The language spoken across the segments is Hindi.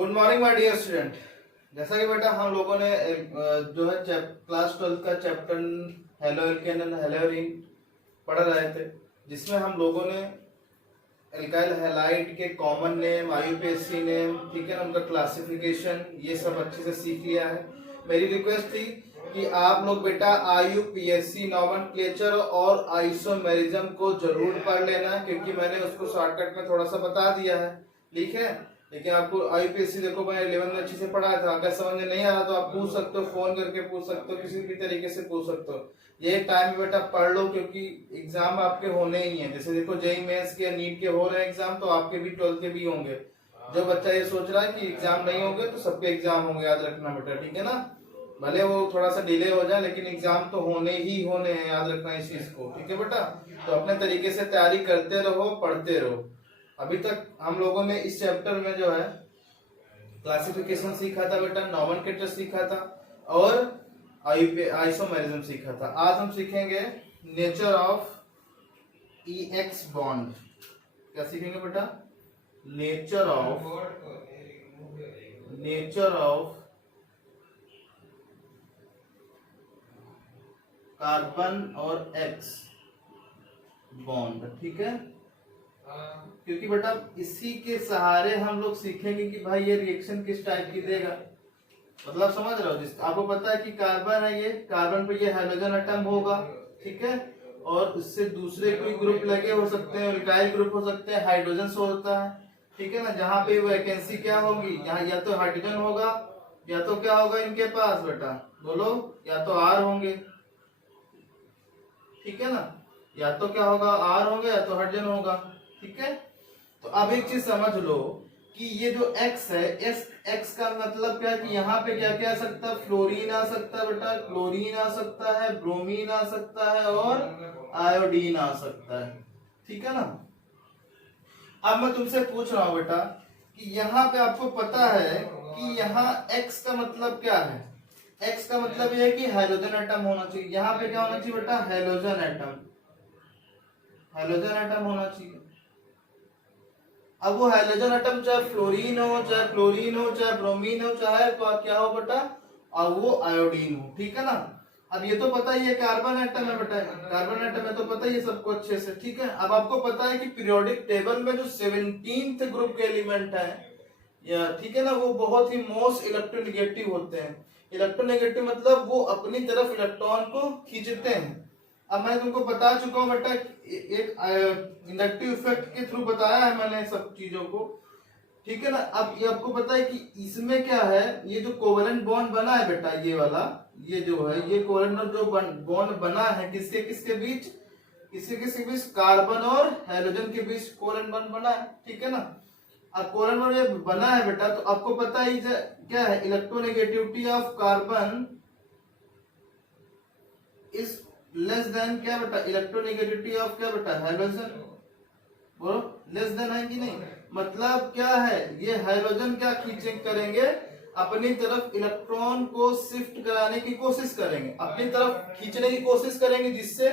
Good morning my dear student. जैसा कि बेटा हम लोगों ने जो है क्लास 12 का chapter halo alkane and hello arene पढ़ रहे थे, जिसमें हम लोगों ने एल्काइल हैलाइड के कॉमन नेम, आईयूपीएसी नेम, ठीक है ना, उनका क्लासिफिकेशन, ये सब अच्छे से सीख लिया है। मेरी रिक्वेस्ट थी कि आप लोग बेटा आईयूपीएसी नॉमेनक्लेचर और आइसोमेरिज्म को जरूर पढ़ लेना, क्योंकि मैंने उसको शॉर्टकट में थोड़ा सा बता दिया है, ठीक है। लेकिन आपको आईयूपीएसी देखो मैं 11 में अच्छे से पढ़ाया था। अगर समझ में नहीं आ रहा तो आप पूछ सकते हो, फोन करके पूछ सकते हो, किसी भी तरीके से पूछ सकते हो। ये टाइम में बेटा पढ़ लो, क्योंकि एग्जाम आपके होने ही हैं। जैसे देखो जेईई मेंस के, नीट के हो रहे हैं एग्जाम, तो आपके भी 12 के भी होंगे। जो बच्चा ये सोच रहा है कि एग्जाम नहीं होंगे, तो सबके एग्जाम होंगे, याद रखना बेटा, ठीक है ना। भले वो थोड़ा सा डिले हो जाए, लेकिन एग्जाम तो होने ही होने हैं, याद रखना इस चीज को, ठीक है बेटा। तो अपने तरीके से तैयारी करते रहो, पढ़ते रहो। अभी तक हम लोगों ने इस चैप्टर में जो है क्लासिफिकेशन सीखा था बेटा, नॉमेनक्लेचर सीखा था और आइसोमेरिज्म सीखा था। आज हम सीखेंगे नेचर ऑफ EX बॉन्ड। क्या सीखेंगे बेटा? नेचर ऑफ कार्बन और X बॉन्ड, ठीक है। क्योंकि बेटा इसी के सहारे हम लोग सीखेंगे कि भाई ये रिएक्शन किस टाइप की देगा। मतलब समझ रहे हो, जिस आपको पता है कि कार्बन है, ये कार्बन पे ये हाइड्रोजन एटम होगा, ठीक है, और उससे दूसरे कोई ग्रुप लगे हो सकते हैं, एल्काइल ग्रुप हो सकते हैं, हाइड्रोजन से होता है, ठीक है ना। जहाँ पे वैकेंसी क्या होगी, यहाँ या तो हाइड्रोजन होगा या तो क्या होगा इनके पास बेटा, बोलो, या तो R होंगे, ठीक है ना, या तो क्या होगा R होंगे या तो हाइड्रोजन होगा, ठीक है। तो अब एक चीज समझ लो कि ये जो X है, इस X का मतलब क्या है कि यहाँ पे क्या क्या आ सकता है, फ्लोरीन आ सकता है बेटा, क्लोरीन आ सकता है, ब्रोमीन आ सकता है और आयोडीन आ सकता है, ठीक है ना। अब मैं तुमसे पूछ रहा हूं बेटा कि यहाँ पे आपको पता है कि यहाँ X का मतलब क्या है। X का मतलब ये है कि हाइड्रोजन एटम होना चाहिए। यहाँ पे क्या होना चाहिए बेटा, हाइड्रोजन एटम, हाइड्रोजन एटम होना चाहिए। अब वो हाइड्रोजन एटम चाहे फ्लोरीन हो, चाहे क्लोरीन हो, चाहे ब्रोमीन हो, चाहे क्या हो बेटा, और वो आयोडीन हो, ठीक है ना। अब ये तो पता ही है कार्बन एटम है बेटा, कार्बन एटम है तो पता ही है सबको अच्छे से, ठीक है। अब आपको पता है कि पीरियोडिक टेबल में जो 17th ग्रुप के एलिमेंट है, या ठीक है ना, वो बहुत ही मोस्ट इलेक्ट्रोनेगेटिव होते हैं। इलेक्ट्रोनेगेटिव मतलब वो अपनी तरफ इलेक्ट्रॉन को खींचते हैं। अब मैं तुमको बता चुका हूं बेटा, एक इंडक्टिव इफेक्ट के थ्रू बताया है मैंने सब चीजों को, ठीक है ना। अब ये आपको पता है कि इसमें क्या है, ये जो कोवेलेंट बॉन्ड बना है बेटा, ये वाला, ये जो है, ये कोवेलेंट जो बॉन्ड बना है किसके किसके बीच, किसके किसके बीच, कार्बन और हाइड्रोजन के बीच कोवेलेंट बॉन्ड बना है, ठीक है ना। अब कोवेलेंट बॉन्ड ये बना है बेटा, तो आपको पता ही क्या है, electronegativity of carbon is less than क्या बेटा, इलेक्ट्रोनेगेटिविटी ऑफ क्या बेटा, हाइड्रोजन। बोलो, लेस देन है कि नहीं। मतलब क्या है, ये हाइड्रोजन क्या खींचे करेंगे, अपनी तरफ इलेक्ट्रॉन को शिफ्ट कराने की कोशिश करेंगे, अपनी तरफ खींचने की कोशिश करेंगे, जिससे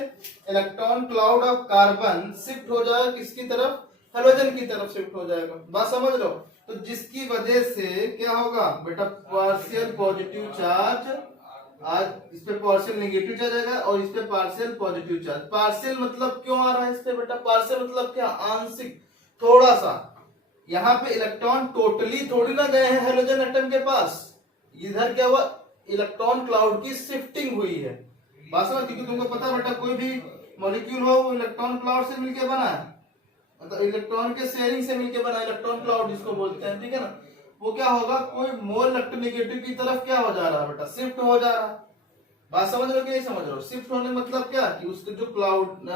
electron cloud of carbon shift हो जाएगा किसकी तरफ, हाइड्रोजन की तरफ शिफ्ट हो जाएगा। बात समझ लो। तो जिसकी वजह से क्या होगा बेटा, पार्शियल पॉजिटिव चार्ज, आज इस पे पार्शियल नेगेटिव चार्ज आएगा और इस पे पार्शियल पॉजिटिव चार्ज। पार्शियल मतलब क्यों आ रहा है इस पे बेटा, पार्शियल मतलब क्या, आंशिक, थोड़ा सा। यहाँ पे इलेक्ट्रॉन टोटली थोड़ी ना गए हैं हाइड्रोजन एटम के पास, इधर क्या हुआ, इलेक्ट्रॉन क्लाउड की शिफ्टिंग हुई है। बात समझ, क्योंकि तुमको पता बेटा कोई भी मॉलिक्यूल हो वो इलेक्ट्रॉन क्लाउड से मिलकर बना है, मतलब इलेक्ट्रॉन के शेयरिंग से मिलकर बना, इलेक्ट्रॉन क्लाउड जिसको बोलते हैं, ठीक है ना। वो क्या होगा, कोई मोर इलेक्ट्रोनेगेटिव की तरफ क्या हो जा रहा है बेटा, शिफ्ट हो जा रहा है। बात समझ रहे हो कि नहीं समझ रहे हो? शिफ्ट होने मतलब क्या कि उसके जो क्लाउड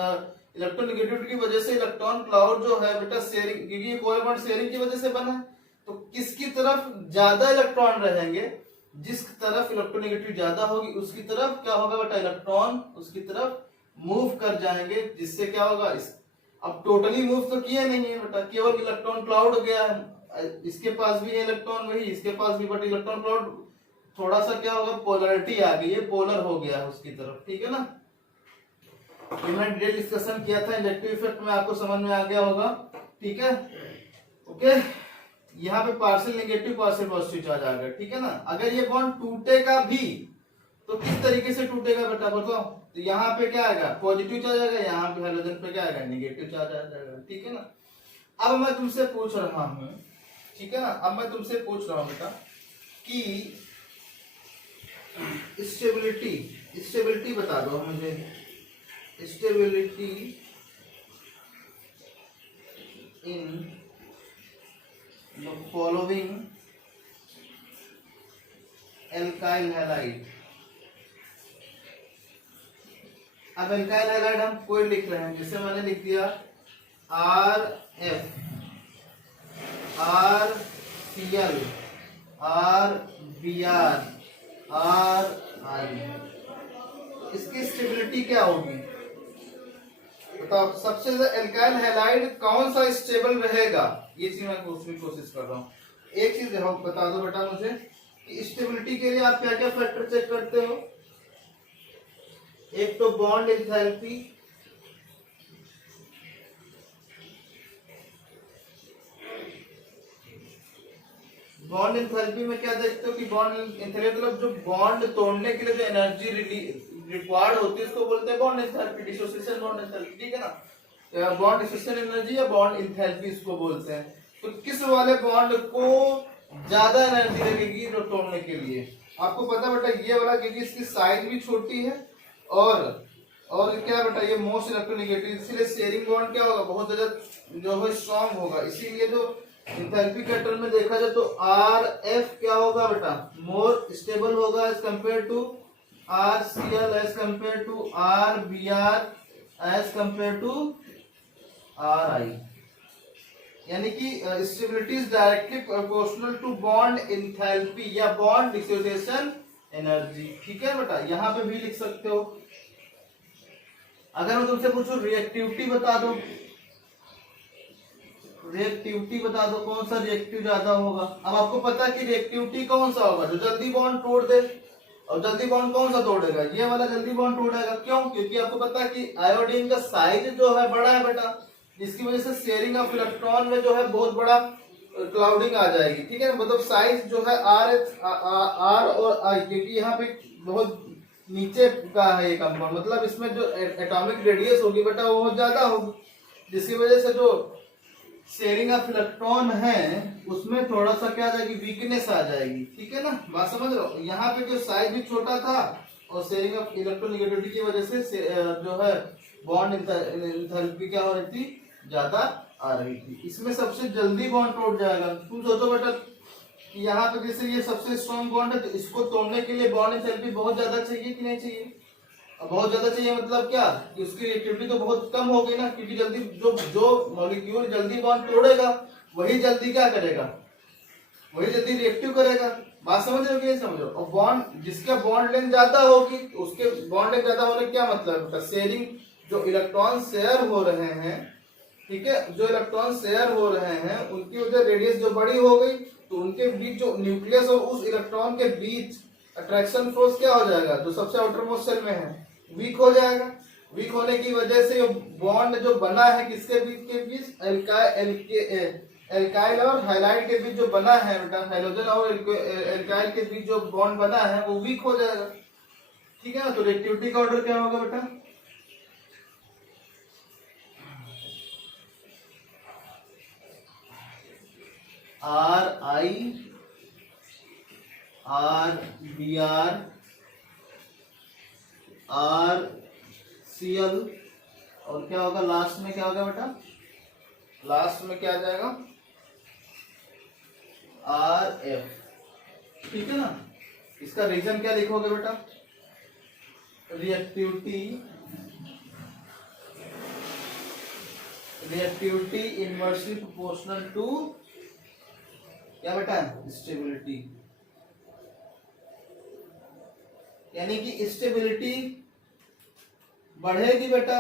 इलेक्ट्रोनेगेटिविटी की वजह से इलेक्ट्रॉन क्लाउड जो है बेटा शेयरिंग, क्योंकि ये कोवैलेंट बॉन्ड शेयरिंग की वजह से बना है, तो किसकी तरफ ज्यादा इलेक्ट्रॉन रहेंगे, जिस तरफ इलेक्ट्रोनेगेटिव ज्यादा होगी उसकी तरफ क्या होगा बेटा, इलेक्ट्रॉन उसकी तरफ मूव कर जाएंगे, जिससे क्या होगा, अब टोटली मूव तो किया नहीं है बेटा, केवल इलेक्ट्रॉन क्लाउड गया है, इसके पास भी है इलेक्ट्रॉन, वही इसके पास भी, बट इलेक्ट्रॉन क्लाउड थोड़ा सा क्या होगा, पोलरिटी आ गई है, पोलर हो गया है उसकी तरफ, ठीक है ना। मैंने डिटेल डिस्कशन किया था इंडक्टिव इफेक्ट में, आपको समझ में आ गया होगा, ठीक है, ओके। यहाँ पे partial negative partial positive charge आ गया, ठीक है ना। अगर ये बॉन्ड टूटेगा भी तो किस तरीके से टूटेगा बेटा बताओ। तो यहाँ पे क्या आएगा, पॉजिटिव चार्ज आएगा, यहाँ पे हाइड्रोजन पे क्या आएगा, नेगेटिव चार्ज आ जाएगा, ठीक है ना। अब मैं तुमसे पूछ रहा हूं, ठीक है ना, अब मैं तुमसे पूछ रहा हूं बेटा कि स्टेबिलिटी बता दो मुझे, stability in the following alkyl halide. अब एल्काइल हैलाइड हम कोई लिख रहे हैं, जैसे मैंने लिख दिया RF, RCl, RBr, RI। इसकी स्टेबिलिटी क्या होगी बताओ। सबसे ज्यादा एल्काइल हैलाइड कौन सा स्टेबल रहेगा, ये चीज मैं पूछने की कोशिश कर रहा हूँ। एक चीज बता दो बेटा मुझे कि स्टेबिलिटी के लिए आप क्या क्या फैक्टर चेक करते हो। एक तो बॉन्ड एंथैल्पी, बॉन्ड एंथैल्पी में क्या देखते हो कि बॉन्ड एंथैल्पी मतलब जो बॉन्ड तोड़ने के लिए जो एनर्जी रिक्वायर्ड होती है उसको बोलते हैं bond enthalpy, dissociation bond enthalpy, ठीक है ना। बॉन्ड डिसोसिएशन एनर्जी या बॉन्ड एंथैल्पी इसको बोलते हैं। तो किस वाले बॉन्ड को ज्यादा एनर्जी लगेगी जो तोड़ने के लिए, आपको पता बेटा ये वाला, क्योंकि इसकी साइज भी छोटी है और क्या बेटा ये मोस्ट इलेक्ट्रोनेगेटिव, इसीलिए शेयरिंग बॉन्ड क्या होगा, बहुत ज्यादा जो है स्ट्रॉन्ग होगा। इसीलिए जो एंथैल्पी के टर्म में देखा जाए तो RF क्या होगा बेटा, मोर स्टेबल होगा as compare to RCl, as compare to RBr, as compare to RI। यानी कि stability is directly proportional to bond enthalpy या बॉन्ड डिसोसिएशन एनर्जी, ठीक है बेटा। यहाँ पे भी लिख सकते हो। अगर मैं तुमसे पूछूं रिएक्टिविटी बता दो, रिएक्टिविटी बता दो कौन सा रिएक्टिव ज्यादा होगा। अब आपको पता है कि रिएक्टिविटी कौन सा होगा, जो जल्दी बॉन्ड तोड़ दे। और जल्दी बॉन्ड कौन सा तोड़ेगा, ये वाला जल्दी बॉन्ड तोड़ेगा। क्यों, क्योंकि आपको पता है कि आयोडीन का साइज जो है बड़ा है बेटा, जिसकी वजह से शेयरिंग ऑफ इलेक्ट्रॉन में जो है बहुत बड़ा क्लाउडिंग आ जाएगी, ठीक है। मतलब साइज जो है R और I, क्योंकि यहाँ पे बहुत नीचे का है ये कंपाउंड, मतलब इसमें जो एटॉमिक रेडियस होगी बेटा वो बहुत ज्यादा होगी, जिसकी वजह से जो शेयरिंग ऑफ इलेक्ट्रॉन है उसमें थोड़ा सा क्या आ जाएगी, वीकनेस आ जाएगी, ठीक है ना। बात समझ रहे हो। यहाँ पे जो साइज भी छोटा था और शेयरिंग ऑफ इलेक्ट्रोनेगेटिविटी की वजह से जो है बॉन्ड एंथैल्पी क्या हो रही थी, ज्यादा आ रही थी। इसमें सबसे जल्दी बॉन्ड टूट जाएगा। तुम सोचो बेटा कि यहाँ पे जैसे ये सबसे स्ट्रॉन्ग बॉन्ड है, तो इसको तोड़ने के लिए बॉन्ड एंथैल्पी बहुत ज्यादा चाहिए कि नहीं चाहिए। बहुत ज्यादा चाहिए मतलब क्या कि उसकी रिएक्टिविटी तो बहुत कम होगी ना, क्योंकि जल्दी जो मॉलिक्यूल जल्दी बॉन्ड तोड़ेगा वही जल्दी क्या करेगा, वही जल्दी रिएक्टिव करेगा। बात समझ रहे हो कि नहीं समझ रहे हो। और बॉन्ड जिसका बॉन्ड लेंथ ज्यादा होगी, उसके बॉन्ड लेंथ ज्यादा होने क्या मतलब, शेयरिंग जो इलेक्ट्रॉन शेयर हो रहे हैं, ठीक है, जो इलेक्ट्रॉन शेयर हो रहे हैं उनकी वजह रेडियस जो बड़ी हो गई, तो उनके बीच जो न्यूक्लियस और उस इलेक्ट्रॉन के बीच अट्रैक्शन फोर्स क्या हो जाएगा, जो सबसे आउटर मोस्ट शेल में है, वीक हो जाएगा। वीक होने की वजह से बॉन्ड जो बना है किसके बीच के बीच, एल्काइल और हाइलाइड के बीच जो बना है बेटा, हाइड्रोजन और एल्काइल के बीच जो बॉन्ड बना है वो वीक हो जाएगा, ठीक है ना। तो रिएक्टिविटी का ऑर्डर क्या होगा बेटा, RI, RBr, RCl और क्या होगा लास्ट में, क्या होगा बेटा, लास्ट में क्या आ जाएगा, RF, ठीक है ना। इसका रीजन क्या लिखोगे बेटा, रिएक्टिविटी इनवर्सली प्रोपोर्शनल टू क्या बेटा, स्टेबिलिटी। यानी कि स्टेबिलिटी बढ़ेगी बेटा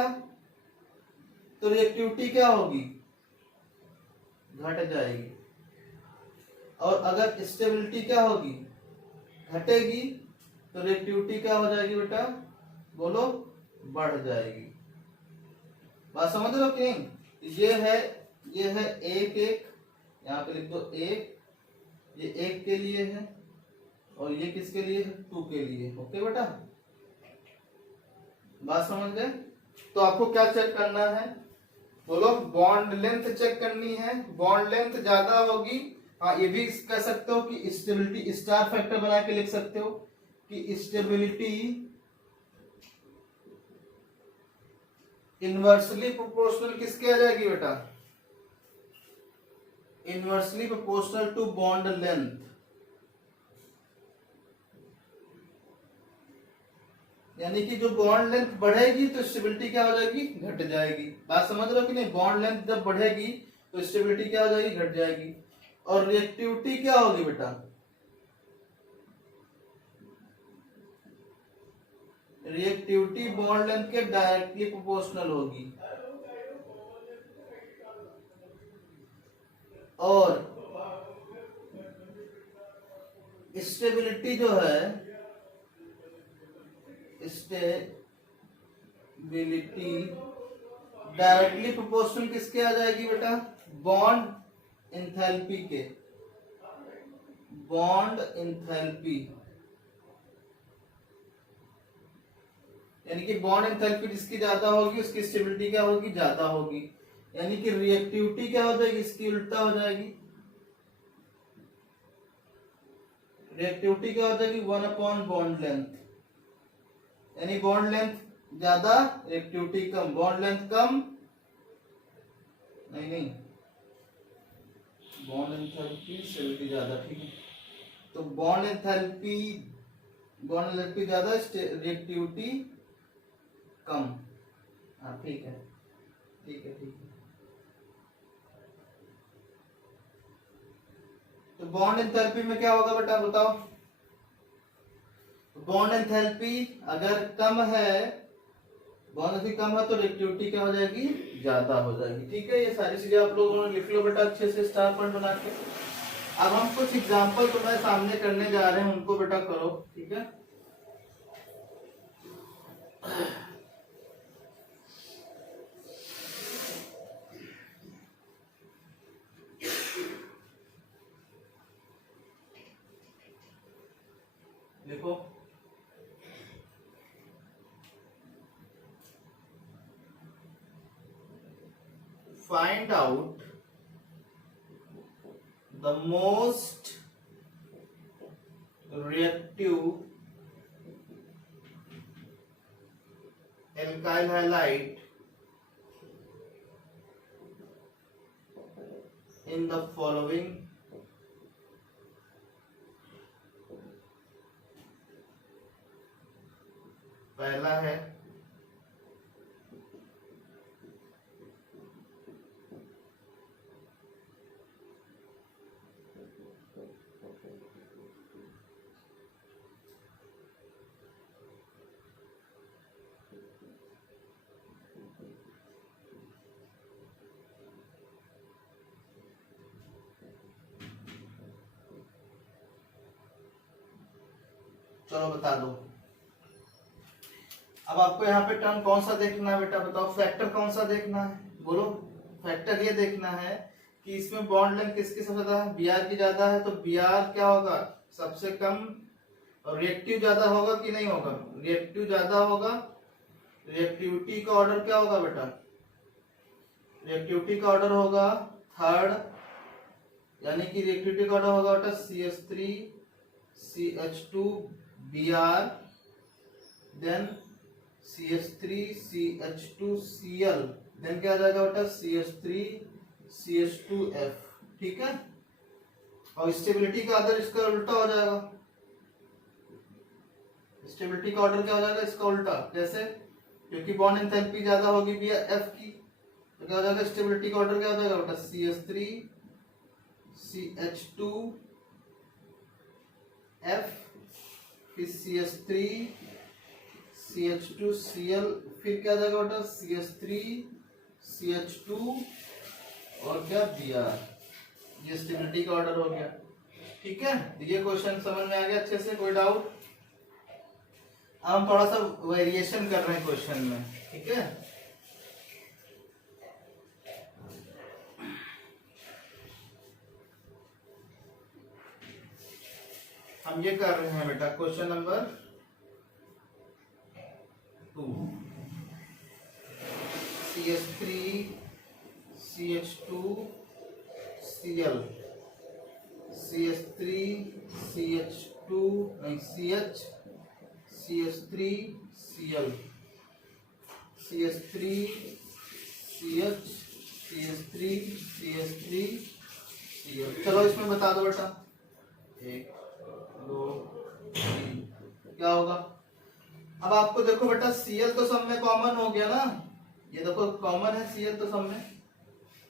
तो रिएक्टिविटी क्या होगी, घट जाएगी। और अगर स्टेबिलिटी क्या होगी, घटेगी, तो रिएक्टिविटी क्या हो जाएगी बेटा, बोलो, बढ़ जाएगी। बात समझ लो कि नहीं। ये है 1-1 यहाँ पे लिख दो एक, ये एक के लिए है और ये किसके लिए है, 2 के लिए। ओके बेटा, बात समझ गए। तो आपको क्या चेक करना है, बोलो, बॉन्ड लेंथ चेक करनी है। बॉन्ड लेंथ ज्यादा होगी, हाँ ये भी कह सकते हो कि स्टेबिलिटी स्टार फैक्टर बना के लिख सकते हो कि स्टेबिलिटी इनवर्सली प्रोपोर्शनल किसके आ जाएगी बेटा, inversely proportional to bond length. यानी कि जो बॉन्ड लेंथ बढ़ेगी तो स्टेबिलिटी क्या हो जाएगी, घट जाएगी। बात समझ रहे हो कि नहीं, बॉन्ड लेंथ जब बढ़ेगी तो स्टेबिलिटी क्या हो जाएगी, घट जाएगी। और रिएक्टिविटी क्या होगी बेटा, रिएक्टिविटी बॉन्ड लेंथ के डायरेक्टली प्रोपोर्शनल होगी। और स्टेबिलिटी जो है, स्टेबिलिटी डायरेक्टली प्रोपोर्शनल किसके आ जाएगी बेटा, बॉन्ड एंथैल्पी के, बॉन्ड एंथैल्पी। यानी कि बॉन्ड एंथैल्पी जिसकी ज्यादा होगी उसकी स्टेबिलिटी क्या होगी, ज्यादा होगी। यानी कि रिएक्टिविटी क्या हो जाएगी, इसकी उल्टा हो जाएगी। रिएक्टिविटी क्या हो जाएगी, 1 बॉन्ड लेंथ। यानी बॉन्ड लेंथ ज्यादा, रिएक्टिविटी कम, बॉन्ड लेंथ कम, नहीं बॉन्ड एंथैल्पी स्टेबिलिटी ज्यादा, ठीक है। तो बॉन्ड एंथैल्पी ज्यादा, रिएक्टिविटी कम। हाँ ठीक है। तो बॉन्ड एंथैल्पी में क्या होगा बेटा, बताओ। बॉन्ड एंथैल्पी अगर कम है, बॉन्ड एंथैल्पी कम है तो रिएक्टिविटी क्या हो जाएगी, ज्यादा हो जाएगी। ठीक है, ये सारी चीजें आप लोगों ने लिख लो बेटा अच्छे से स्टार पॉइंट बना के। अब हम कुछ एग्जांपल तुम्हारे सामने करने जा रहे हैं, उनको बेटा करो, ठीक है। देखो find out the most reactive alkyl halide in the following पहला है चलो बता दो। अब आपको यहाँ पे टर्म कौन सा देखना है बेटा, बताओ। फैक्टर कौन सा देखना है, बोलो। फैक्टर ये देखना है कि इसमें बॉन्ड लेंथ किसकी सबसे ज्यादा है, Br की ज्यादा है, तो Br क्या होगा, सबसे कम। और रिएक्टिव ज्यादा होगा कि नहीं होगा, रिएक्टिव ज्यादा होगा। रिएक्टिविटी का ऑर्डर क्या होगा बेटा, रिएक्टिविटी का ऑर्डर होगा थर्ड। यानी कि रिएक्टिविटी का ऑर्डर होगा बेटा CH3 CH2 Br, then CH3 CH2 Cl, then क्या आ जाएगा बेटा CH3 CH2F। ठीक है, और स्टेबिलिटी का ऑर्डर इसका उल्टा हो जाएगा। स्टेबिलिटी का ऑर्डर क्या हो जाएगा, इसका उल्टा। कैसे, क्योंकि बॉन्ड एंथैल्पी ज्यादा होगी F की, तो क्या हो जाएगा, स्टेबिलिटी का ऑर्डर क्या हो जाएगा बेटा CH3 CH2F, फिर CH3 CH2 Cl, फिर क्या जाएगा बेटा CH3 CH2 और क्या Br। ये स्टेबिलिटी का ऑर्डर हो गया। ठीक है, ये क्वेश्चन समझ में आ गया अच्छे से, कोई डाउट। अब हम थोड़ा सा वेरिएशन कर रहे हैं क्वेश्चन में, ठीक है। हम ये कर रहे हैं बेटा question number 2, CH3 CH2 Cl, CH3 CH2 नहीं CH CH3 Cl, CH3 CH CH3 CH3 Cl। चलो इसमें बता दो बेटा, 1 2 3 क्या होगा। अब आपको देखो बेटा Cl तो सब में कॉमन हो गया ना, ये देखो कॉमन है Cl तो सब में,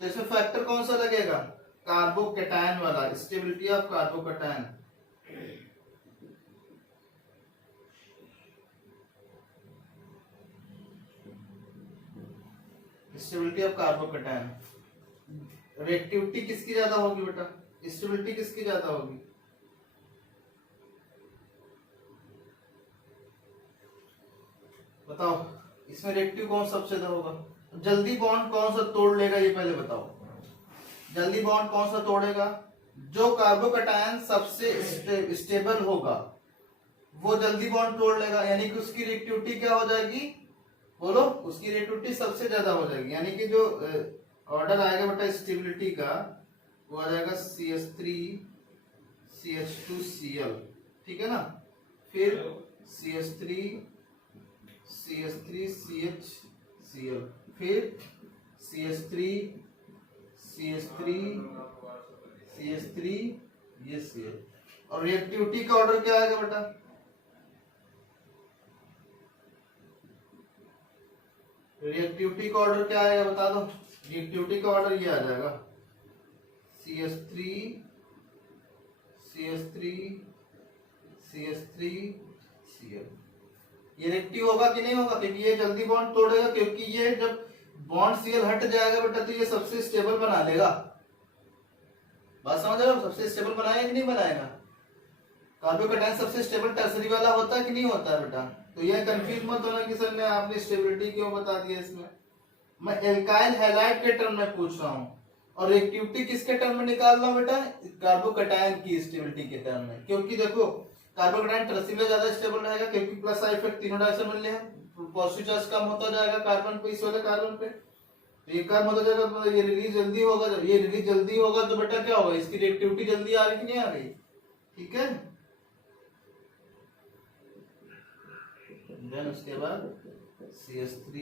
तो इसमें फैक्टर कौन सा लगेगा, कार्बोकैटायन वाला, stability of carbocation. Stability of carbocation, reactivity किसकी ज्यादा होगी बेटा, स्टेबिलिटी किसकी ज्यादा होगी, बताओ इसमें रिएक्टिव कौन सबसे ज्यादा होगा। जल्दी बॉन्ड कौन सा तोड़ लेगा ये पहले बताओ, जल्दी बॉन्ड कौन सा तोड़ेगा, जो कार्बोकैटायन सबसे स्टेबल होगा वो जल्दी बॉन्ड तोड़ लेगा, यानी कि उसकी रिएक्टिविटी क्या हो जाएगी, बोलो, उसकी रिएक्टिविटी सबसे ज्यादा हो जाएगी, यानी कि जो ऑर्डर आएगा बेटा स्टेबिलिटी का वो आ जाएगा CH3 CH2 Cl, ठीक है ना, फिर CH3 CH3 CH Cl, फिर CH3 CH3 CH3 ये Cl, और रिएक्टिविटी का ऑर्डर क्या आएगा बेटा, रिएक्टिविटी का ऑर्डर क्या आएगा बता दो, रिएक्टिविटी का ऑर्डर ये आ जाएगा CH3 CH3 CH3 Cl। ये रिएक्टिव होगा कि नहीं होगा, क्योंकि ये जल्दी बॉन्ड तोड़ेगा, क्योंकि ये जब बॉन्ड Cl हट जाएगा बेटा तो ये सबसे स्टेबल बना लेगा, बात समझ रहे हो, सबसे स्टेबल बनाएगा कि नहीं बनाएगा, कार्बोकैटायन सबसे स्टेबल टर्सरी वाला होता है कि नहीं होता है बेटा। तो ये कंफ्यूज मत होना कि सर ने आपने स्टेबिलिटी क्यों बता दिया, इसमें मैं एल्काइल हैलाइड के टर्म में पूछ रहा हूँ, और रिएक्टिविटी किसके टर्म में निकाल रहा हूँ बेटा, कार्बोकैटायन की स्टेबिलिटी के टर्म में, क्योंकि देखो कार्बोकैटायन टर्सरी में ज्यादा स्टेबल रहेगा, क्योंकि प्लस साइड इफेक्ट तीनों डायरेक्शन मिलने हैं, पॉजिटिव चार्ज कम होता जाएगा कार्बन पे, इस वाले कार्बन पे, तो ये कम होता जाएगा तो ये रिलीज जल्दी होगा, जब ये रिलीज जल्दी होगा तो बेटा क्या होगा, इसकी रिएक्टिविटी जल्दी आ रही कि नहीं आ रही, ठीक है। देन उसके बाद CH3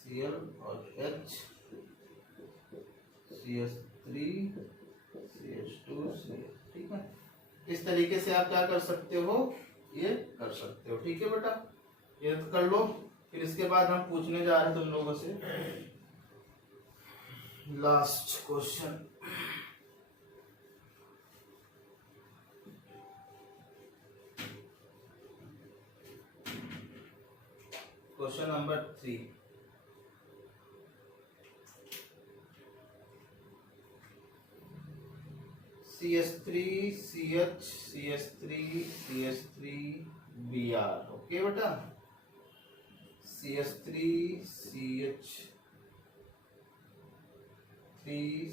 Cl और H, CH3 CH2 Cl, ठीक है। इस तरीके से आप क्या कर सकते हो, ये कर सकते हो, ठीक है बेटा, ये कर लो। फिर इसके बाद हम पूछने जा रहे हैं तुम लोगों से last question, question number 3, CH3 CH CH3 CH3 Br, okay बेटा, CH3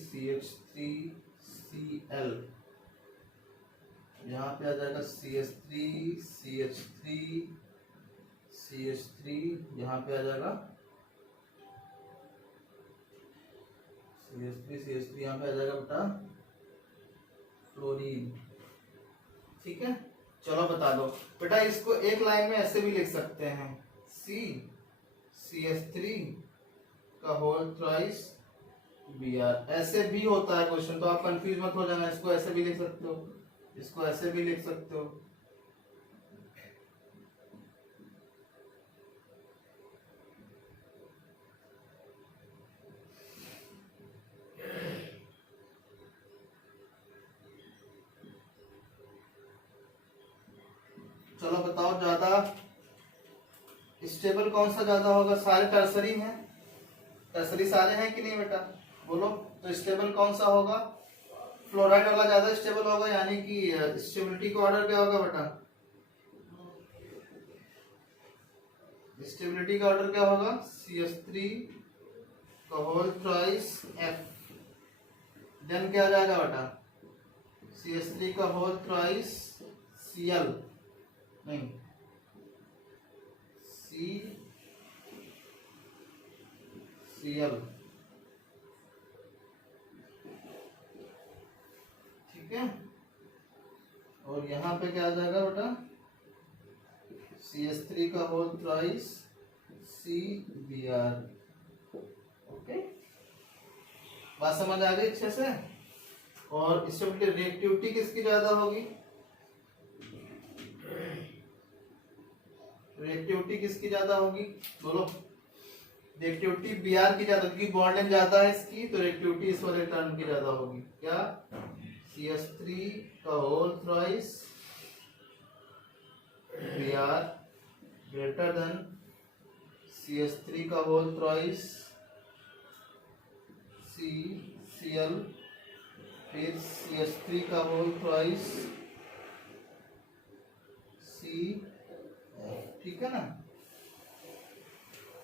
CH3 Cl, यहाँ पे आ जाएगा CH3 CH3 यहाँ पे आ जाएगा CH3 यहाँ पे आ जाएगा बेटा फ्लोरीन, ठीक है। चलो बता दो बेटा, इसको एक लाइन में ऐसे भी लिख सकते हैं, CH3 का होल थ्राइस Br, ऐसे भी होता है क्वेश्चन, तो आप कंफ्यूज मत हो जाना, इसको ऐसे भी लिख सकते हो, इसको ऐसे भी लिख सकते हो, चलो बताओ ज्यादा स्टेबल कौन सा ज्यादा होगा, सारे टर्सरी हैं, टर्सरी सारे हैं कि नहीं बेटा, बोलो, तो स्टेबल कौन सा होगा, फ्लोराइड वाला ज्यादा स्टेबल होगा, यानी कि स्टेबिलिटी का ऑर्डर क्या होगा बेटा, स्टेबिलिटी का ऑर्डर क्या होगा, CH3 का होल थ्राइस F, देन क्या आ जाएगा बेटा CH3 का होल ट्वाइस Cl, नहीं Cl, ठीक है। और यहाँ पे क्या आ जाएगा बेटा, CH3 का होल ट्वाइस CBr। ओके, बात समझ आ गई अच्छे से। और स्टेबिलिटी रिएक्टिविटी किसकी ज्यादा होगी, रिएक्टिविटी किसकी ज्यादा होगी, बोलो। रिएक्टिविटी Br की ज्यादा, क्योंकि बॉन्ड लेंथ ज्यादा है इसकी, तो रिएक्टिविटी इस वाले टर्म की ज्यादा होगी। क्या, CH3 का whole twice Br greater than CH3 का होल ट्वाइस Cl, फिर CH3 का होल ट्वाइस C, ठीक है ना।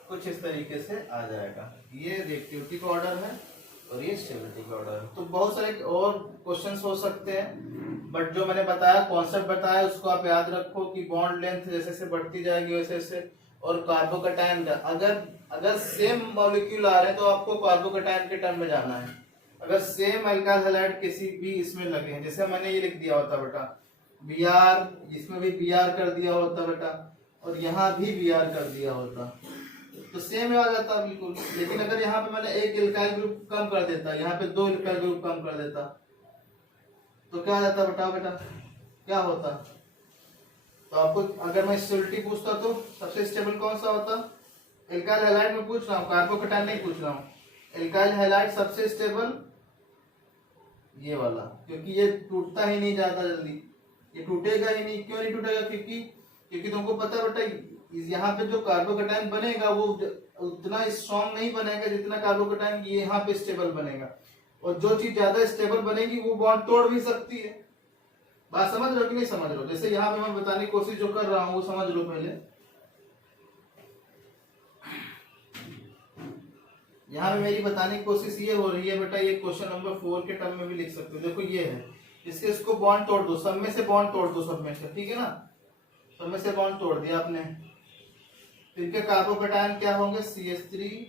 कुछ इस तरीके से आ जाएगा। ये रिएक्टिविटी का ऑर्डर है और ये स्टेबिलिटी का ऑर्डर है। तो बहुत सारे और क्वेश्चंस हो सकते हैं, बट जो मैंने बताया, कॉन्सेप्ट बताया, उसको आप याद रखो कि बॉन्ड लेंथ जैसे जैसे बढ़ती जाएगी वैसे वैसे। और कार्बोकैटायन का, अगर सेम मॉलिक्यूल आ रहे हैं तो आपको कार्बोकैटायन के टर्म में जाना है। अगर सेम अल्काइल हैलाइड किसी भी इसमें लगे हैं, जैसे मैंने ये लिख दिया होता बेटा Br, इसमें भी Br कर दिया होता बेटा, और यहाँ भी Br कर दिया होता, तो सेम आ जाता बिल्कुल। लेकिन अगर यहाँ पे मैंने एक एल्काइल ग्रुप कम कर देता, यहाँ पे 2 एल्काइल ग्रुप कम कर देता, तो क्या आ जाता, बताओ बेटा क्या होता। तो आपको अगर मैं स्टेबिलिटी पूछता तो सबसे स्टेबल कौन सा होता, एल्काइल हैलाइड में पूछ रहा हूँ, कार्बोकैटायन नहीं पूछ रहा हूँ। एल्काइल हैलाइड सबसे स्टेबल ये वाला, क्योंकि ये टूटता ही नहीं जाता जल्दी, ये टूटेगा ही नहीं। क्यों नहीं टूटेगा, क्योंकि तुमको पता बेटा यहाँ पे जो कार्बोकैटायन बनेगा वो उतना स्ट्रॉन्ग नहीं बनेगा जितना कार्बोकैटायन ये यहाँ पे स्टेबल बनेगा। और जो चीज ज्यादा स्टेबल बनेगी वो बॉन्ड तोड़ भी सकती है। बात समझ रहे हो कि नहीं समझ रहे हो। जैसे यहाँ पे मैं बताने की कोशिश जो कर रहा हूँ वो समझ लो पहले। यहाँ पे मेरी बताने की कोशिश ये हो रही है बेटा, ये क्वेश्चन नंबर 4 के टर्म में भी लिख सकते हो। देखो ये है, इसको बॉन्ड तोड़ दो, सब में से बॉन्ड तोड़ दो, सब में से, ठीक है ना। सब में से बॉन्ड तोड़ दिया आपने, तो इनके कार्बोकैटायन क्या होंगे, CH3,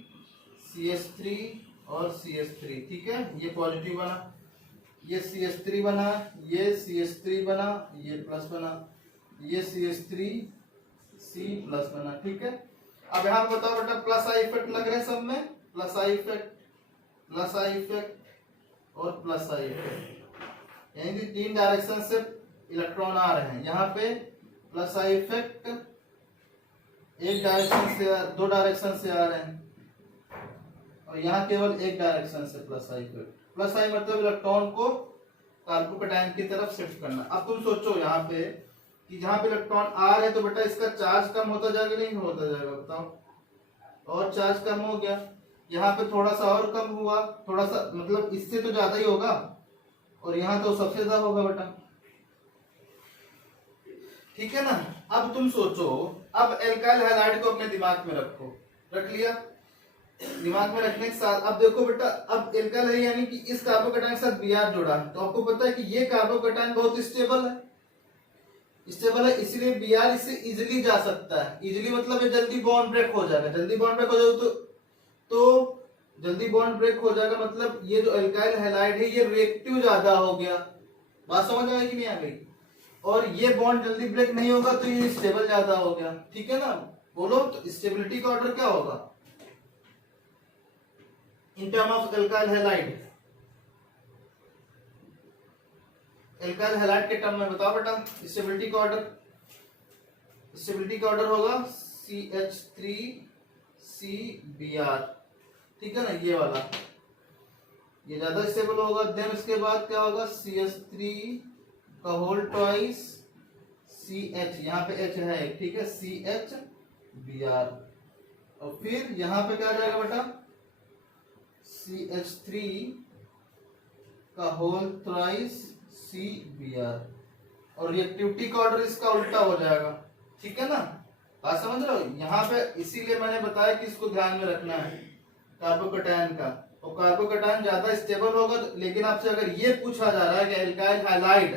CH3 और CH3, ठीक है। ये पॉजिटिव बना, ये CH3 बना, ये CH3 बना, ये प्लस बना, ये CH3 C प्लस बना, ठीक है। अब यहाँ बताओ बेटा प्लस आई इफेक्ट लग रहे हैं सब में, plus I effect, plus I effect और प्लस आई इफेक्ट, यानी कि 3 डायरेक्शन से इलेक्ट्रॉन आ रहे हैं। यहाँ पे प्लस आई इफेक्ट एक डायरेक्शन से, 2 डायरेक्शन से आ रहे हैं, और यहाँ केवल एक डायरेक्शन से प्लस आई इफेक्ट। प्लस आई मतलब इलेक्ट्रॉन को कार्बोकैटायन की तरफ शिफ्ट करना। अब तुम सोचो यहाँ पे कि जहाँ पे इलेक्ट्रॉन आ रहे हैं तो बेटा इसका चार्ज कम होता जाएगा, नहीं होता जाएगा, बताओ। और चार्ज कम हो गया, यहाँ पे थोड़ा सा और कम हुआ, थोड़ा सा मतलब इससे तो ज्यादा ही होगा, और यहाँ तो सबसे ज्यादा होगा बेटा, ठीक है ना। अब तुम सोचो, अब एल्काइल हैलाइड को अपने दिमाग में रखो, रख लिया दिमाग में रखने के साथ अब देखो बेटा, अब एल्काइल है यानी कि इस कार्बोकैटायन के साथ Br जोड़ा है, तो आपको पता है कि ये कार्बोकैटायन बहुत स्टेबल है, स्टेबल है, इसलिए Br इससे इजीली जा सकता है। इजीली मतलब ये जल्दी बॉन्ड ब्रेक हो जाएगा, जल्दी बॉन्ड ब्रेक हो जाएगा तो जल्दी बॉन्ड ब्रेक हो जाएगा, मतलब ये जो एल्काइल हैलाइड है ये रिएक्टिव ज्यादा हो गया। बात समझ आ गई कि नहीं आ गई। और ये बॉन्ड जल्दी ब्रेक नहीं होगा तो ये स्टेबल ज्यादा हो गया, ठीक है ना। बोलो तो स्टेबिलिटी का ऑर्डर क्या होगा in term of alkyl halide, alkyl halide के टर्म में बताओ बेटा स्टेबिलिटी का ऑर्डर। स्टेबिलिटी का ऑर्डर होगा CH3CBr, ठीक है ना, ये वाला, ये ज्यादा स्टेबल होगा। देन उसके बाद क्या होगा, CH3 का होल ट्वाइस CH, यहाँ पे H है एक, ठीक है, CHBr, और फिर यहाँ पे क्या आ जाएगा बेटा CH3 का होल ट्वाइस CBr, और रिएक्टिविटी का ऑर्डर इसका उल्टा हो जाएगा, ठीक है ना। बात समझ रहे हो। यहाँ पे इसीलिए मैंने बताया कि इसको ध्यान में रखना है कार्बोकैटायन का, और कार्बोकैटायन ज्यादा स्टेबल होगा, लेकिन आपसे अगर ये पूछा जा रहा है कि एल्काइल हैलाइड,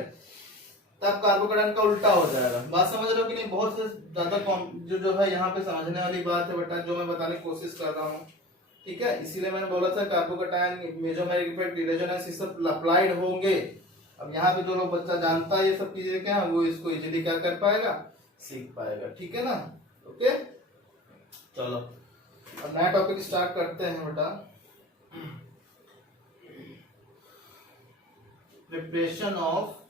तब कार्बोकैटायन का उल्टा हो जाएगा। बात समझ रहे हो कि नहीं? बहुत से ज्यादा जो है यहाँ पे समझने वाली बात है बेटा, जो मैं बताने की कोशिश कर रहा हूँ, ठीक है। इसीलिए मैंने बोला था कार्बोकैटायन मेसोमेरिक इफेक्ट, रेजोनेंस, ये सब अप्लाइड होंगे। अब यहाँ पे जो लोग बच्चा जानता है ये सब चीजें क्या है, वो इसको इजीली क्या कर पाएगा, सीख पाएगा, ठीक है ना। ओके, चलो अब नया टॉपिक स्टार्ट करते हैं बेटा। Preparation of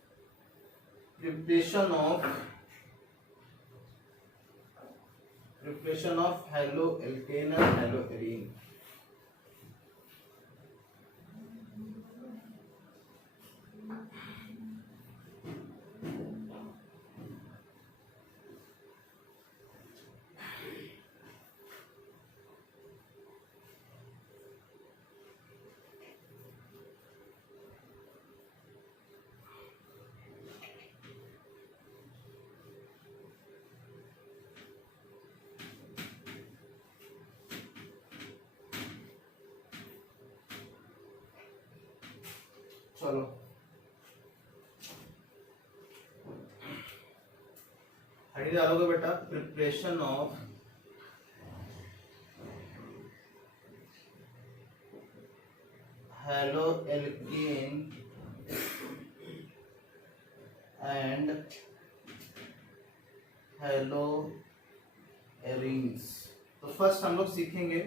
halo alkane and hello arene. चलो हेडिंग डालोगे बेटा, preparation of halo alkane and hello arenes. तो फर्स्ट हम लोग सीखेंगे,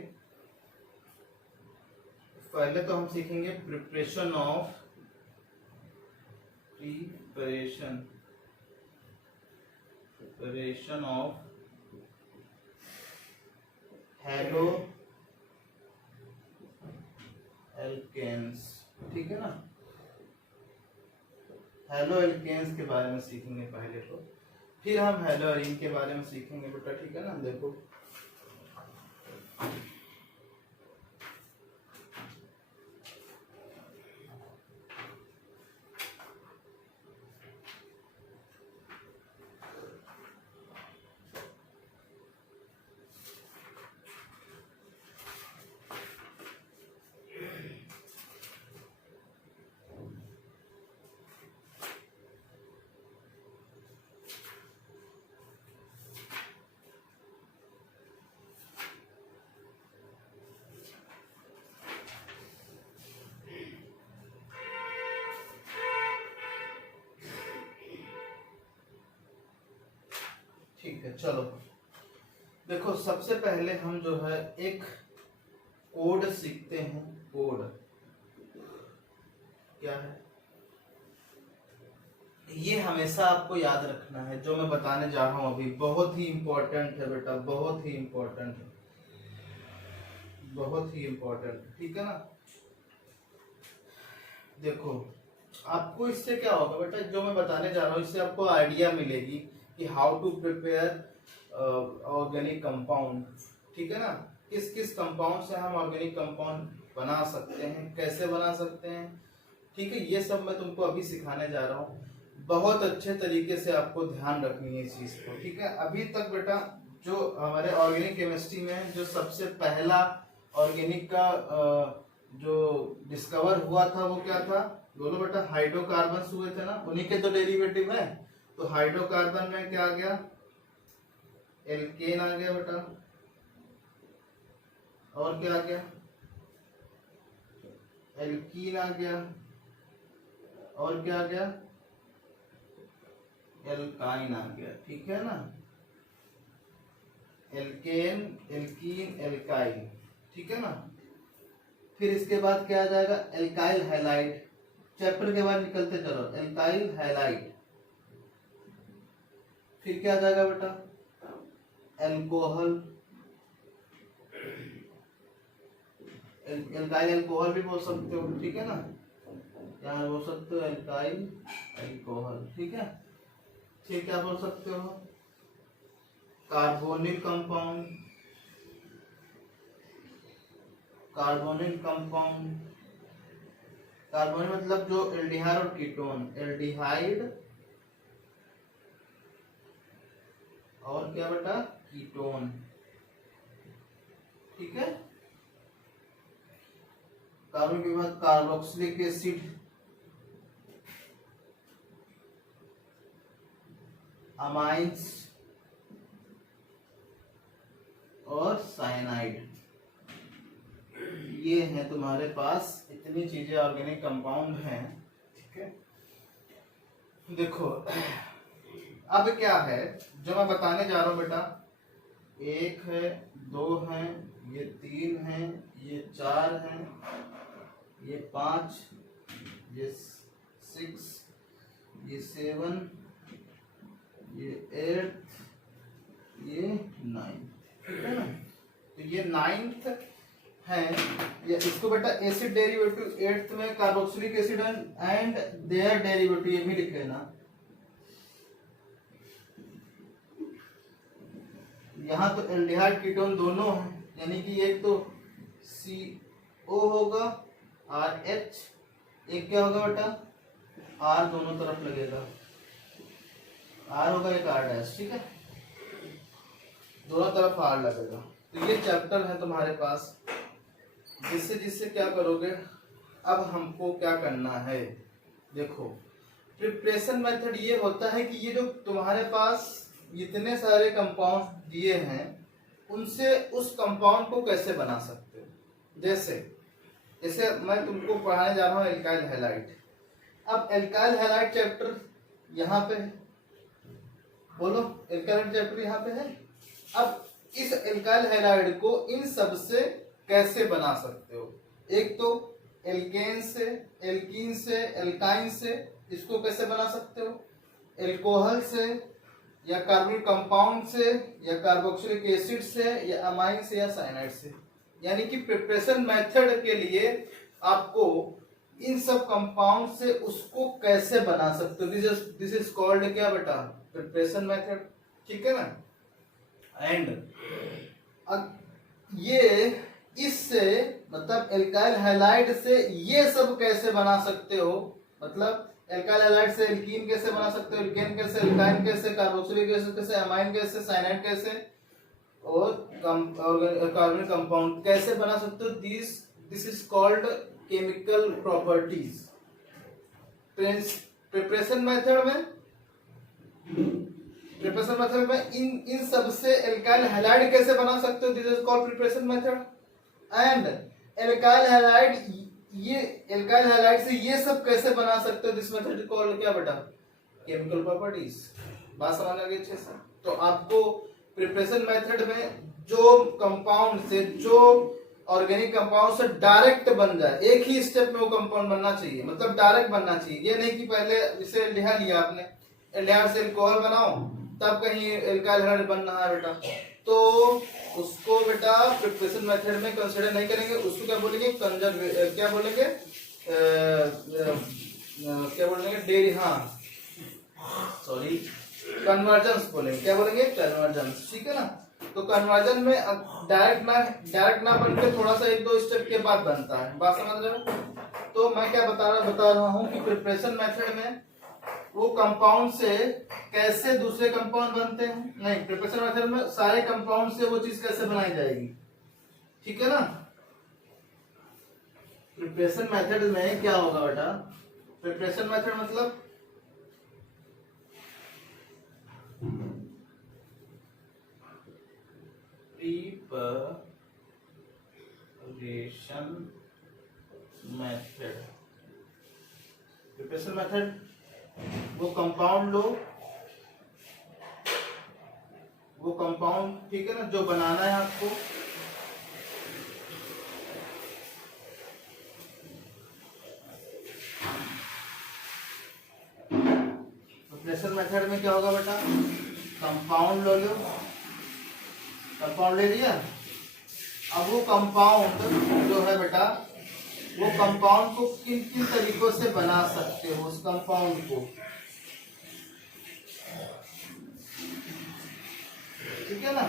पहले तो हम सीखेंगे प्रिपरेशन ऑफ हेलो एल्केन्स, ठीक है ना। हेलो एल्केन्स के बारे में सीखेंगे पहले तो, फिर हम हेलो एरीन के बारे में सीखेंगे बेटा, ठीक है ना। देखो ठीक है, चलो देखो सबसे पहले हम जो है एक कोड सीखते हैं। कोड क्या है ये हमेशा आपको याद रखना है, जो मैं बताने जा रहा हूं अभी बहुत ही इंपॉर्टेंट है बेटा, बहुत ही इंपॉर्टेंट है, बहुत ही इंपॉर्टेंट, ठीक है ना। देखो आपको इससे क्या होगा बेटा, जो मैं बताने जा रहा हूँ इससे आपको आइडिया मिलेगी कि how to prepare organic compound, ठीक है ना। किस किस कंपाउंड से हम ऑर्गेनिक कंपाउंड बना सकते हैं, कैसे बना सकते हैं, ठीक है। ये सब मैं तुमको अभी सिखाने जा रहा हूँ, बहुत अच्छे तरीके से आपको ध्यान रखनी है इस चीज को, ठीक है। अभी तक बेटा जो हमारे ऑर्गेनिक केमिस्ट्री में जो सबसे पहला ऑर्गेनिक का जो डिस्कवर हुआ था वो क्या था, बोलो बेटा, हाइड्रोकार्बन हुए थे ना, उन्हीं के तो डेरिवेटिव है। तो हाइड्रोकार्बन में क्या आ गया, एल्केन आ गया बेटा, और क्या आ गया, एल्कीन आ गया, और क्या आ गया, एल्काइन आ गया, ठीक है ना। एल्केन, एल्कीन, एल्काइन, ठीक है ना। फिर इसके बाद क्या आ जाएगा, एल्काइल हैलाइड, चैप्टर के बाद निकलते चलो, एल्काइल हैलाइड। फिर क्या आ जाएगा बेटा, एल्कोहल, एल्काइल एल्कोहल भी बोल सकते हो, ठीक है ना, यहाँ बोल सकते हो एल्काइल एल्कोहल, ठीक है। फिर क्या बोल सकते हो, carbonyl compound, carbonyl compound, carbonyl मतलब जो एल्डिहाइड और कीटोन, एल्डिहाइड और क्या बेटा, कीटोन, ठीक है। कार्बन के बाद कार्बोक्सिलिक एसिड, अमाइंस और साइनाइड। ये है तुम्हारे पास इतनी चीजें ऑर्गेनिक कंपाउंड हैं। ठीक है, देखो अब क्या है जो मैं बताने जा रहा हूं बेटा, 1 है, 2 है, ये 3 है, ये 4 है, ये 5, ये 6, ये 7, ये 8, ये 9। ठीक है ना, तो ये 9th है। ये इसको बेटा एसिड डेरिवेटिव 8th में carboxylic acid and their derivative ये भी लिखे ना। यहाँ तो एल्डिहाइड कीटोन दोनों हैं, यानी कि एक तो CO होगा RH, एक क्या होगा बेटा R, दोनों तरफ लगेगा R होगा, एक R'। ठीक है, दोनों तरफ R लगेगा। तो ये चैप्टर है तुम्हारे पास, जिससे जिससे क्या करोगे, अब हमको क्या करना है, देखो प्रिपरेशन मेथड ये होता है कि ये जो तुम्हारे पास इतने सारे कंपाउंड दिए हैं उनसे उस कंपाउंड को कैसे बना सकते हो। जैसे मैं तुमको पढ़ाने जा रहा हूँ एल्काइल हैलाइड। अब एल्काइल हैलाइड चैप्टर यहाँ पे है, बोलो एल्काइल चैप्टर यहाँ पे है। अब इस एल्काइल हैलाइड को इन सब से कैसे बना सकते हो, एक तो एल्केन से, एल्कीन से, एल्काइन से, इसको कैसे बना सकते हो, एल्कोहल से या कार्बोनिक कंपाउंड से या कार्बोक्सिलिक एसिड से या अमाइन से या साइनाइड से। यानी कि प्रिपरेशन मेथड के लिए आपको इन सब कंपाउंड से उसको कैसे बना सकते हो, दिस इज कॉल्ड क्या बेटा, प्रिपरेशन मेथड। ठीक है ना, एंड ये इससे मतलब एल्काइल हैलाइड से ये सब कैसे बना सकते हो, मतलब एल्काइल हैलाइड से एल्कीन कैसे बना सकते हो, एल्केन कैसे, एल्काइन कैसे, कार्बोक्सिलिक एसिड कैसे, अमाइन कैसे, साइनाइड कैसे और कार्बनिक कंपाउंड कैसे बना सकते हो, this is called chemical properties. Preparation method में इन सब से एल्काइल हैलाइड कैसे बना सकते हो, this is called preparation method. And alkyl halide से ये सब कैसे बना सकते हो, दिस मेथड इज कॉल्ड क्या बेटा, केमिकल प्रॉपर्टीज। बात समझ आ गई अच्छे से। तो आपको प्रिपरेशन मेथड में जो कंपाउंड से, जो ऑर्गेनिक कंपाउंड से डायरेक्ट बन जाए, एक ही स्टेप में वो कंपाउंड बनना चाहिए, मतलब डायरेक्ट बनना चाहिए। ये नहीं कि पहले इसे एल्डिहाइड लिया आपने, एल्डिहाइड से एल्कोहल बनाओ तब कहीं एल्काइल हैलाइड बन रहा है बेटा, तो उसको बेटा प्रिपरेशन मेथड में कंसीडर नहीं करेंगे। उसको क्या बोलेंगे, क्या बोलेंगे डेरी, हाँ सॉरी कन्वर्जेंस बोलेंगे। क्या बोलेंगे, कन्वर्जेंस। ठीक है ना, तो कन्वर्जन में डायरेक्ट ना बन के थोड़ा सा 1-2 स्टेप के बाद बनता है। बात समझ रहे हो। तो मैं क्या बता रहा हूँ कि प्रिपरेशन मेथड में वो कंपाउंड से कैसे दूसरे कंपाउंड बनते हैं, नहीं प्रिपरेशन मेथड में सारे कंपाउंड से वो चीज कैसे बनाई जाएगी। ठीक है ना, प्रिपरेशन मेथड में क्या होगा बेटा, प्रिपरेशन मेथड मतलब प्रिपरेशन मेथड वो कंपाउंड लो, वो कंपाउंड, ठीक है ना, जो बनाना है आपको, प्रिपरेशन मेथड में क्या होगा बेटा, कंपाउंड लो, कंपाउंड ले लिया। अब वो कंपाउंड जो है बेटा, वो कंपाउंड को किन किन तरीकों से बना सकते हो, उस कंपाउंड को। ठीक है ना,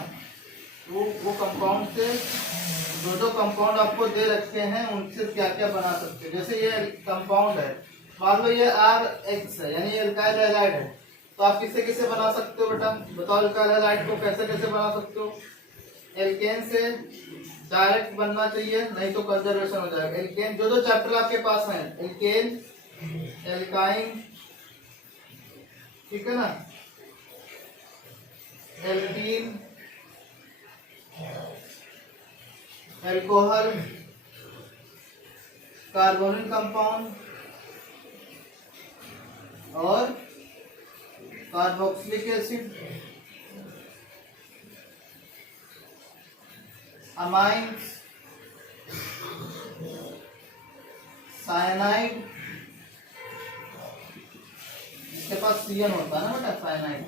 वो कंपाउंड से जो कंपाउंड आपको दे रखे हैं उनसे क्या क्या बना सकते हो। जैसे ये कंपाउंड है, मान लो ये RH है, यानी एल्काइल हैलाइड है, तो आप किससे किससे बना सकते हो बेटा, बताओ एल्काइल हैलाइड को कैसे कैसे बना सकते हो। एल्केन से डायरेक्ट बनना चाहिए, नहीं तो कंजर्वेशन हो जाएगा। एल्केन जो जो चैप्टर आपके पास है, एल्केन, एल्काइन, ठीक है ना, एल्कीन, एल्कोहल, कार्बोनिल कंपाउंड और कार्बोक्सिलिक एसिड, अमाइंस, साइनाइड, इसके पास सीएन होता है ना बेटा, साइनाइड।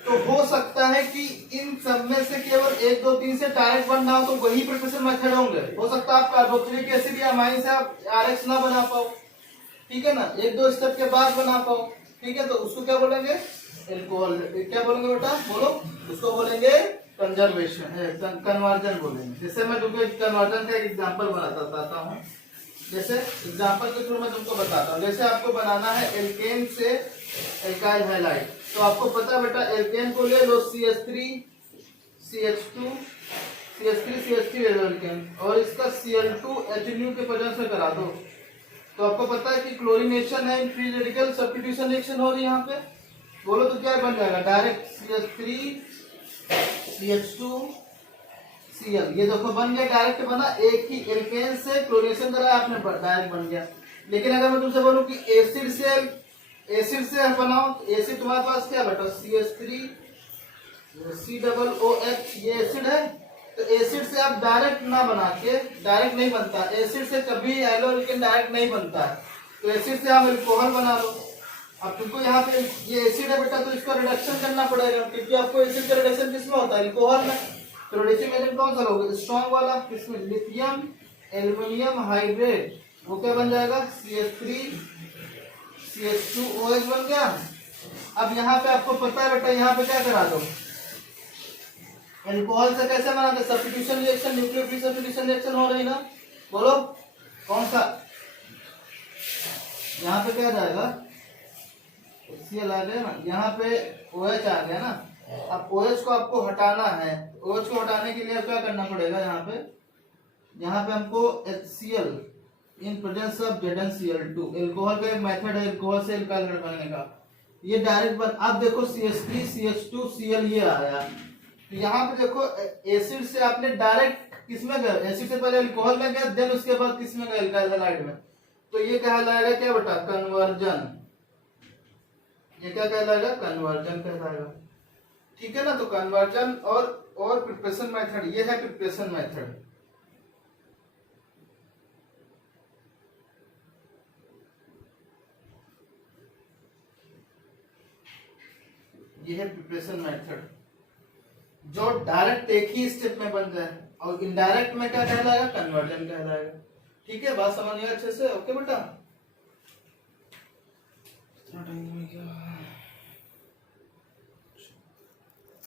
तो हो सकता है कि इन सब में से केवल 1 2 3 से डायरेक्ट बनना हो तो वही प्रिपरेशन मेथड होंगे। हो सकता है आप कार्बोक्सिलिक एसिड या अमाइन से आप आरएक्स ना बना पाओ, ठीक है ना, 1 2 स्टेप के बाद बना पाओ, ठीक है, तो उसको क्या बोलेंगे, एल्कोहल, क्या बोलेंगे बेटा, बोलो, उसको बोलेंगे कंजर्वेशन, कन्वर्जन बोलेंगे। जैसे मैं तुमको कन्वर्जन का एक एग्जांपल बताता हूँ, जैसे एग्जांपल के थ्रू मैं तुमको बताता हूँ। जैसे आपको बनाना है एल्केन से एल्काइल हैलाइड, तो आपको पता है बेटा, एल्केन को ले लो CH3 CH2 CH3 CH3 ले लो एल्केन, और इसका Cl2 HNU के प्रेजेंस में करा दो, तो आपको पता है कि क्लोरीनेशन है, फ्री रेडिकल सब्स्टिट्यूशन रिएक्शन हो रही है यहाँ पे, बोलो तो क्या बन जाएगा, डायरेक्ट CH3 CH2 Cl, ये देखो बन गया, डायरेक्ट बना, एक ही एल्केन से क्लोरीनेशन करा आपने, डायरेक्ट बन गया। लेकिन अगर मैं तुमसे बोलूं कि एसिड से बनाओ, तो एसिड तुम्हारे पास क्या बेटा, CH3 COOH, ये एसिड है, तो एसिड से आप डायरेक्ट ना बना के, डायरेक्ट नहीं बनता एसिड से, कभी एल्कोहल डायरेक्ट नहीं बनता है, तो एसिड से आप एल्कोहल बना लो। अब तुमको यहाँ पे ये एसिड है बेटा, तो इसका रिडक्शन करना पड़ेगा, क्योंकि आपको एसिड का रिडक्शन किसमें होता है, एल्कोहल में। तो रिड्यूसिंग एजेंट कौन सा लोगे, स्ट्रॉन्ग वाला, किसमें, लिथियम एल्युमिनियम हाइड्रेट, वो क्या बन जाएगा, CH3 CH2OH बन गया। अब यहाँ पे आपको पता है बेटा, यहाँ पे क्या करा दो, एल्कोहल से कैसे बनाते, substitution reaction, nucleophilic substitution reaction हो रही ना, बोलो कौन सा, यहाँ पे क्या जाएगा, Cl आ गया ना, यहाँ पे OH आ गया ना। अब OH को आपको हटाना है, OH को हटाने के लिए क्या करना पड़ेगा, यहाँ पे हमको HCl in presence of ZnCl2, alcohol का एक मेथड है एल्कोहल से एल्काइल बनाने का, ये डायरेक्ट बन, अब देखो CH3 CH2 Cl ये आया, तो यहाँ पे देखो एसिड से आपने डायरेक्ट किसमें गए, एसिड से पहले एल्कोहल में गया, देन उसके बाद किसमें गए, एल्काइल हैलाइड में, तो ये कहलाएगा क्या बेटा, कन्वर्जन, ये क्या कहलाएगा, कन्वर्जन कहलाएगा, ठीक है ना। तो कन्वर्जन और प्रिपरेशन मेथड, ये है प्रिपरेशन मेथड, ये है प्रिपरेशन मेथड, जो डायरेक्ट एक ही स्टेप में बन जाए, और इनडायरेक्ट में क्या कहलाएगा, कन्वर्जन कहलाएगा, ठीक है, बात समझ गए अच्छे से, ओके बेटा।